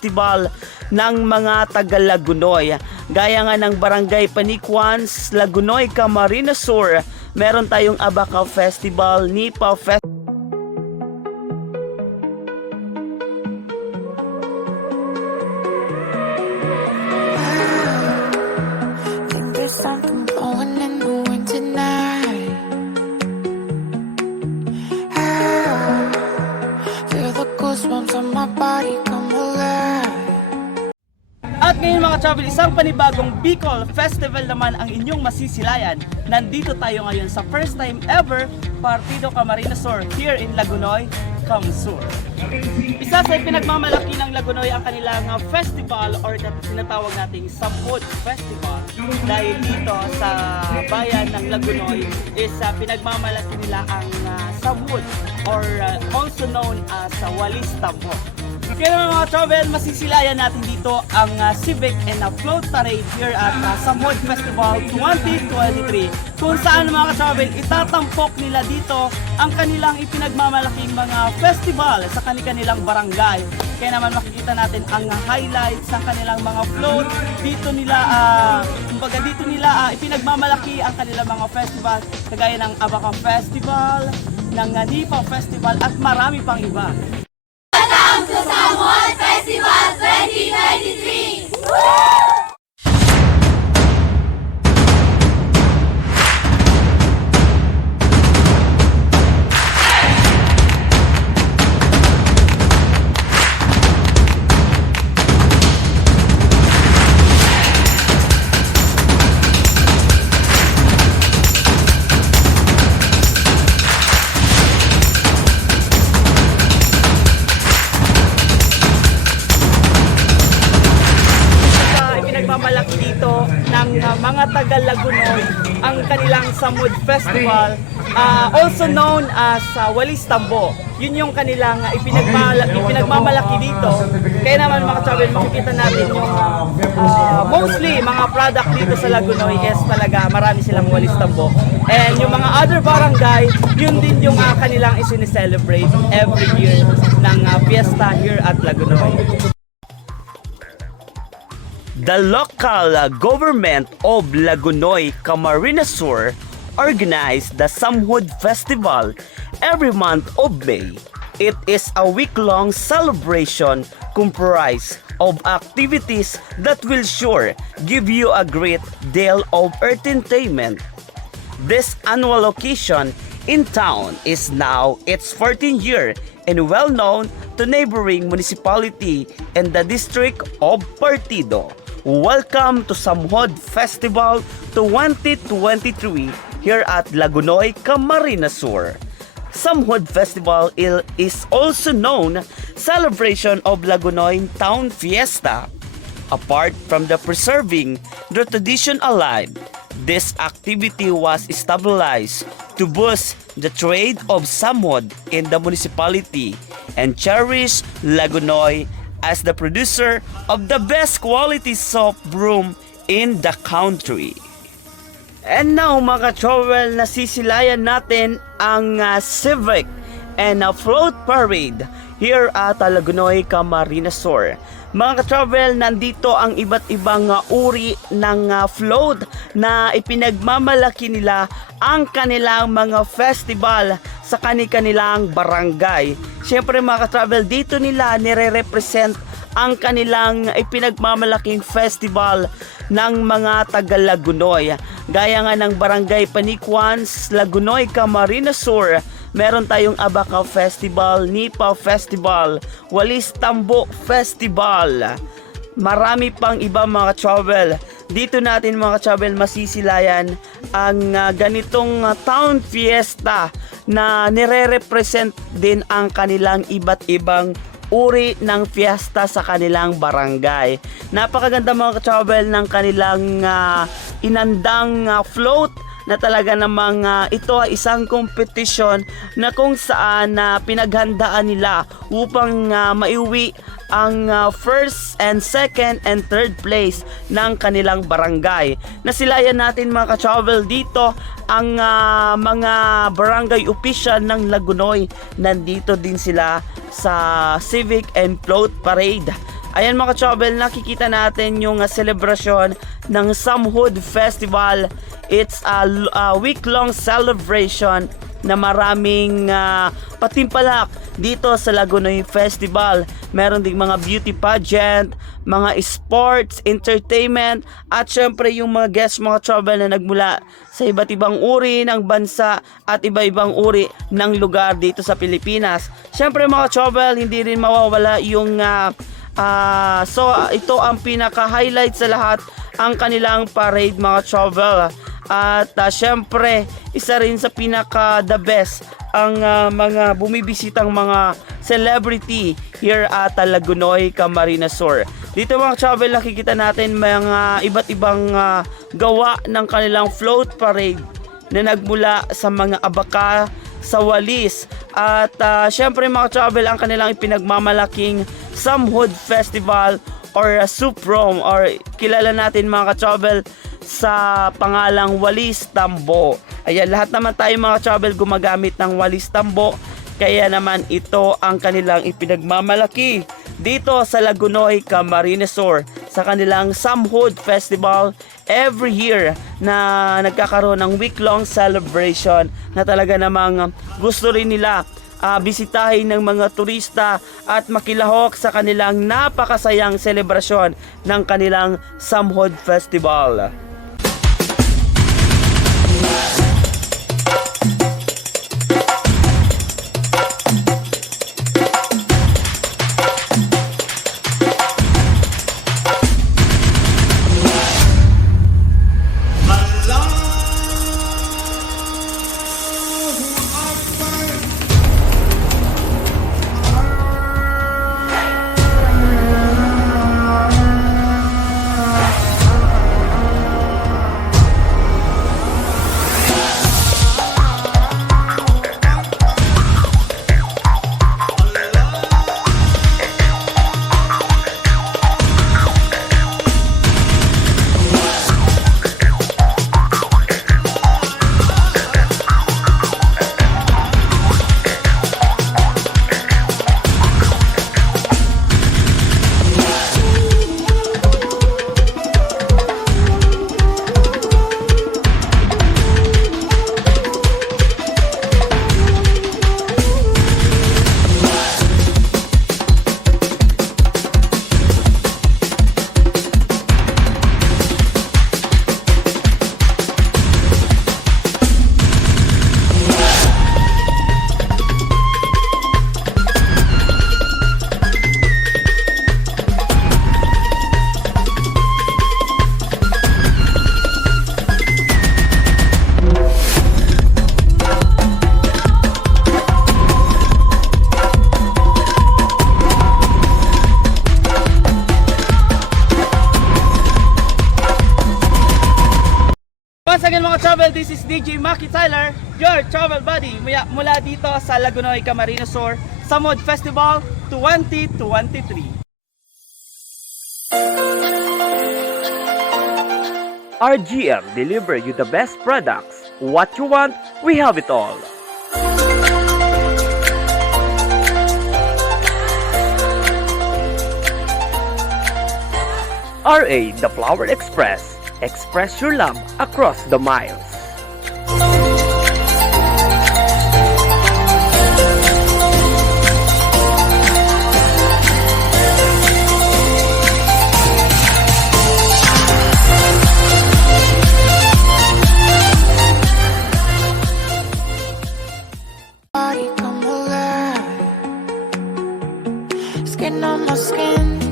festival ng mga taga Lagunoy. Gaya nga ng Barangay Panicuans, Lagunoy, Camarines Sur, meron tayong Abaca Festival, Nipa Festival. Think there's something blowing in the wind tonight. I feel the goosebumps on my body come alive. At ngayon mga travel, isang panibagong Bicol Festival naman ang inyong masisilayan. Nandito tayo ngayon sa first time ever Partido Camarines Sur here in Lagunoy, Camsur. Isa sa pinagmamalaki ng Lagunoy ang kanilang festival or sinatawag nating Samud Festival. Dahil dito sa bayan ng Lagunoy is pinagmamalaki nila ang Samud or also known as Walis Tambo. Kaya naman mga travel, masisilayan natin dito ang Civic and Float Parade here at Samud Festival 2023. Kung saan mga travel, itatampok nila dito ang kanilang ipinagmamalaking mga festival sa kanilang barangay. Kaya naman makikita natin ang highlights ng kanilang mga float. Dito nila ipinagmamalaki ang kanilang mga festival kagaya ng Abaca Festival, ng Nipa Festival at marami pang iba. Welcome to Samud Festival 2023! Malaki dito ng mga taga Lagunoy ang kanilang Samud Festival, also known as Walis Tambo. Yun yung kanilang ipinagmamalaki dito. Kaya naman mga travel, makikita natin yung mostly mga product dito sa Lagunoy is talaga marami silang Walis Tambo. And yung mga other barangay, yun din yung kanilang isinicelebrate every year ng fiesta here at Lagunoy. The local government of Lagunoy, Camarines Sur organized the Samud Festival every month of May. It is a week-long celebration comprised of activities that will sure give you a great deal of entertainment. This annual occasion in town is now its 14th year and well known to neighboring municipality and the district of Partido. Welcome to Samud Festival 2023 here at Lagunoy, Camarines Sur. Samud Festival is also known celebration of Lagunoy Town Fiesta. Apart from the preserving the tradition alive, this activity was established to boost the trade of Samud in the municipality and cherish Lagunoy as the producer of the best quality soft broom in the country. And now mga travel, nasisilayan natin ang Civic and Float Parade here at Lagunoy, Camarines Sur. Mga travel, nandito ang iba't ibang uri ng float na ipinagmamalaki nila ang kanilang mga festival sa kanilang barangay. Siyempre mga travel, dito nila nire-represent ang kanilang ipinagmamalaking festival ng mga taga Lagunoy. Gaya nga ng Barangay Panicuans, Lagunoy, Camarines Sur, meron tayong Abaca Festival, Nipa Festival, Walis Tambo Festival. Marami pang iba mga travel. Dito natin mga travel masisilayan ang ganitong town fiesta na nire-represent din ang kanilang iba't ibang uri ng fiesta sa kanilang barangay. Napakaganda mga travel ng kanilang inandang float na talaga namang ito ay isang kompetisyon na kung saan pinaghandaan nila upang maiuwi ang first and second and third place ng kanilang barangay. Nasilayan natin mga ka-travel dito ang mga barangay official ng Lagunoy. Nandito din sila sa Civic and Float Parade. Ayan mga ka-travel, nakikita natin yung selebrasyon ng Samhood Festival. It's a week-long celebration na maraming patimpalak dito sa Lagunoy Festival. Meron ding mga beauty pageant, mga sports, entertainment, at syempre yung mga guest mga travel na nagmula sa iba't ibang uri ng bansa at iba-ibang uri ng lugar dito sa Pilipinas. Syempre mga travel, hindi rin mawawala yung so ito ang pinaka-highlight sa lahat, ang kanilang parade mga travel. At syempre, isa rin sa pinaka-the best ang mga bumibisitang mga celebrity here at Lagunoy, Camarines Sur. Dito mga travel, nakikita natin mga iba't ibang gawa ng kanilang float parade na nagmula sa mga abaka, sa walis. At syempre mga travel, ang kanilang ipinagmamalaking Samhood Festival or Suprom, or kilala natin mga ka-travel sa pangalang Walis Tambo. Ayan, lahat naman tayo mga travel gumagamit ng Walis Tambo, kaya naman ito ang kanilang ipinagmamalaki dito sa Lagunoy, Camarines Sur sa kanilang Samhood Festival every year na nagkakaroon ng week-long celebration na talaga namang gusto rin nila bisitahin ng mga turista at makilahok sa kanilang napakasayang selebrasyon ng kanilang Samhood Festival. Once again mga travel, this is DJ Maki Tyler, your travel buddy mula dito sa Lagunoy, Camarines Sur, Samhood Festival 2023. RGM deliver you the best products. What you want, we have it all. RA The Flower Express. Express your love across the miles. Body come alive. Skin on my skin.